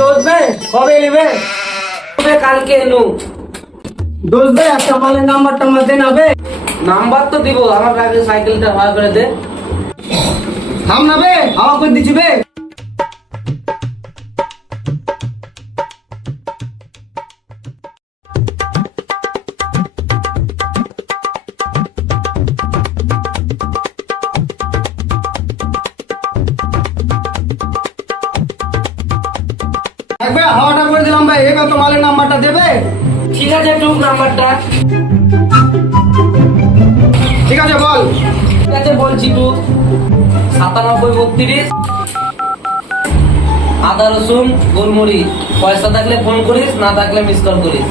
দোষ বে কবে নিবে কালকে এলু দোষ বে একটা মালের নাম্বারটা আমার দেন হবে নাম্বার তো দিব আমার আগে সাইকেলটা ভাড়া করে দে থাম না বে আমার করে দিছি বে একবার হাওয়াটা করে দিলাম ভাই এবার তো মালের নাম্বারটা দেবে ঠিক আছে টুক নাম্বারটা ঠিক আছে বল ঠিক আছে বলছি টু 9732 আদা রসুন গোলমরিচ পয়সা থাকলে ফোন করিস না থাকলে মিস কল করিস